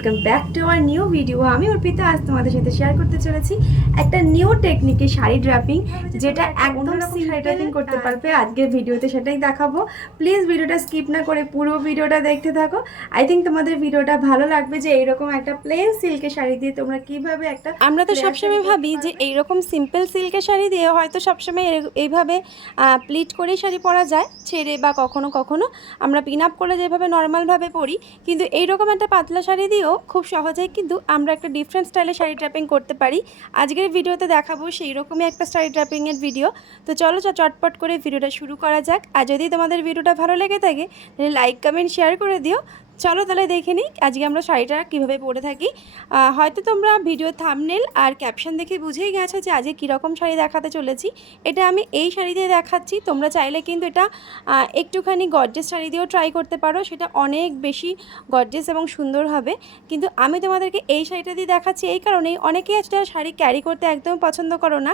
Welcome back to our new video. আমি অর্পিতা আজ তোমাদের সাথে শেয়ার করতে চলেছি একটা নিউ টেকনিকে শাড়ি ড্রাপিং, যেটা একদম শাড়ি ড্রাপিং করতে পারবে। আজকের ভিডিওতে সেটাই দেখাবো। প্লিজ ভিডিওটা স্কিপ না করে পুরো ভিডিওটা দেখতে থাকো। আই থিঙ্ক তোমাদের ভিডিওটা ভালো লাগবে, যে এইরকম একটা প্লেন সিল্কের শাড়ি দিয়ে তোমরা কিভাবে একটা, আমরা তো সবসময় ভাবি যে এইরকম সিম্পল সিল্কের শাড়ি দিয়ে হয়তো সবসময় এইভাবে প্লিট করে শাড়ি পরা যায়, ছেড়ে বা কখনো কখনো আমরা পিন আপ করে যেভাবে নর্মালভাবে পরি, কিন্তু এইরকম একটা পাতলা শাড়ি দিয়েও খুব সহজেই কিন্তু আমরা একটা ডিফারেন্ট স্টাইলে শাড়ি ড্রাপিং করতে পারি। আজকের ভিডিওতে দেখাবো সেই রকমই একটা শাড়ি ড্রাপিংয়ের ভিডিও। তো চলো চটপট করে ভিডিওটা শুরু করা যাক। আর যদি তোমাদের ভিডিওটা ভালো লেগে থাকে তাহলে লাইক কমেন্ট শেয়ার করে দিও। চলো তাহলে দেখে নিই আজকে আমরা শাড়িটা কীভাবে পরে থাকি। হয়তো তোমরা ভিডিও থাম্বনেল আর ক্যাপশন দেখে বুঝেই গেছো যে আজকে কীরকম শাড়ি দেখাতে চলেছি। এটা আমি এই শাড়ি দিয়ে দেখাচ্ছি, তোমরা চাইলে কিন্তু এটা একটুখানি গর্জেস শাড়ি দিয়েও ট্রাই করতে পারো, সেটা অনেক বেশি গর্জেস এবং সুন্দর হবে। কিন্তু আমি তোমাদেরকে এই শাড়িটা দিয়ে দেখাচ্ছি এই কারণেই, অনেকেই একটা শাড়ি ক্যারি করতে একদম পছন্দ করো না,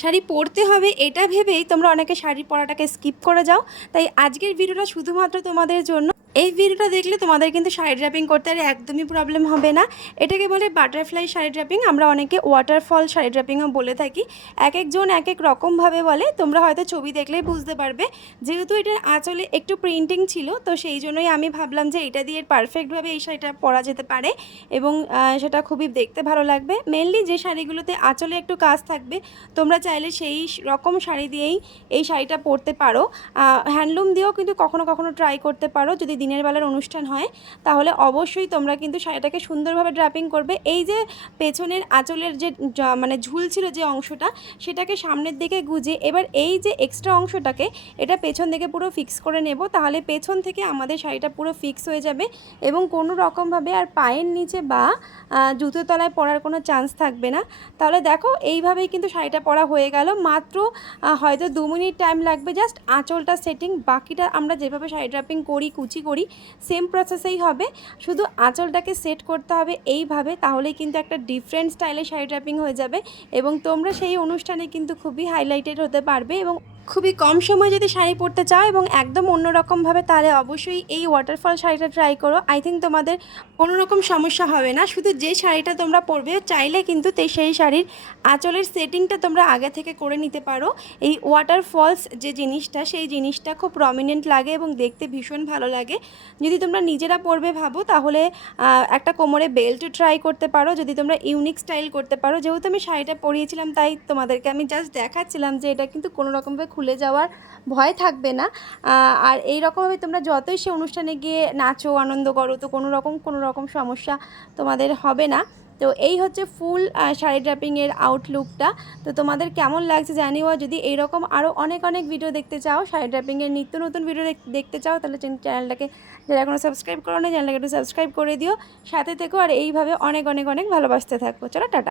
শাড়ি পরতে হবে এটা ভেবেই তোমরা অনেকে শাড়ি পরাটাকে স্কিপ করে যাও। তাই আজকের ভিডিওটা শুধুমাত্র তোমাদের জন্য। এই ভিডিওটা দেখলে তোমাদের কিন্তু শাড়ি ড্রাপিং করতে আর একদমই প্রবলেম হবে না। এটাকে বলে বাটারফ্লাই শাড়ি ড্রাপিং, আমরা অনেকে ওয়াটারফল শাড়ি ড্রাপিংও বলে থাকি। এক একজন এক এক রকমভাবে বলে, তোমরা হয়তো ছবি দেখলেই বুঝতে পারবে। যেহেতু এটার আঁচলে একটু প্রিন্টিং ছিল, তো সেই জন্যই আমি ভাবলাম যে এটা দিয়ে পারফেক্টভাবে এই শাড়িটা পরা যেতে পারে এবং সেটা খুবই দেখতে ভালো লাগবে। মেনলি যে শাড়িগুলোতে আঁচলে একটু কাজ থাকবে, তোমরা চাইলে সেই রকম শাড়ি দিয়েই এই শাড়িটা পরতে পারো। হ্যান্ডলুম দিয়েও কিন্তু কখনো কখনো ট্রাই করতে পারো। যদি দিনের বেলার অনুষ্ঠান হয় তাহলে অবশ্যই তোমরা কিন্তু শাড়িটাকে সুন্দরভাবে ড্রাপিং করবে। এই যে পেছনের আঁচলের যে মানে ঝুল ছিল যে অংশটা, সেটাকে সামনের দিকে গুজে এবার এই যে এক্সট্রা অংশটাকে এটা পেছন দিকে পুরো ফিক্স করে নেব। তাহলে পেছন থেকে আমাদের শাড়িটা পুরো ফিক্স হয়ে যাবে এবং কোনো রকমভাবে আর পায়ের নিচে বা জুতোর তলায় পরার কোনো চান্স থাকবে না। তাহলে দেখো এইভাবেই কিন্তু শাড়িটা পরা হয়ে গেল। মাত্র হয়তো 2 মিনিট টাইম লাগবে জাস্ট আঁচলটা সেটিং। বাকিটা আমরা যেভাবে শাড়ি ড্রাপিং করি, কুচি করি, সেম প্রসেসেই হবে, শুধু আঁচলটাকে সেট করতে হবে এইভাবে। তাহলেই কিন্তু একটা ডিফারেন্ট স্টাইলে শাড়ি ড্রাপিং হয়ে যাবে এবং তোমরা সেই অনুষ্ঠানে কিন্তু খুবই হাইলাইটেড হতে পারবে। এবং খুবই কম সময় যদি শাড়ি পরতে চাও এবং একদম অন্যরকমভাবে, তাহলে অবশ্যই এই ওয়াটারফল শাড়িটা ট্রাই করো। আই থিঙ্ক তোমাদের কোনো রকম সমস্যা হবে না। শুধু যে শাড়িটা তোমরা পরবে চাইলে কিন্তু সেই শাড়ির আঁচলের সেটিংটা তোমরা আগে থেকে করে নিতে পারো। এই ওয়াটারফলস যে জিনিসটা, সেই জিনিসটা খুব প্রমিনেন্ট লাগে এবং দেখতে ভীষণ ভালো লাগে। যদি তোমরা নিজেরা পরবে ভাবো তাহলে একটা কোমরে বেল্ট ট্রাই করতে পারো, যদি তোমরা ইউনিক স্টাইল করতে পারো। যেহেতু আমি শাড়িটা পরিয়েছিলাম তাই তোমাদেরকে আমি জাস্ট দেখাচ্ছিলাম যে এটা কিন্তু কোনো রকমভাবে খুলে যাওয়ার ভয় থাকবে না। আর এই রকমভাবে তোমরা যতই সে অনুষ্ঠানে গিয়ে নাচো আনন্দ করো, তো কোনো রকম সমস্যা তোমাদের হবে না। তো এই হচ্ছে ফুল শাড়ি ড্রাপিংয়ের আউটলুকটা। তো তোমাদের কেমন লাগছে জানিও। যদি এইরকম আরও অনেক ভিডিও দেখতে চাও, শাড়ি ড্রাপিংয়ের নিত্য নতুন ভিডিও দেখতে চাও, তাহলে চ্যানেলটাকে যারা এখনও সাবস্ক্রাইব করো না, চ্যানেলটাকে একটু সাবস্ক্রাইব করে দিও, সাথে থেকো আর এইভাবে অনেক ভালোবাসতে থাকো। চলো টাটা।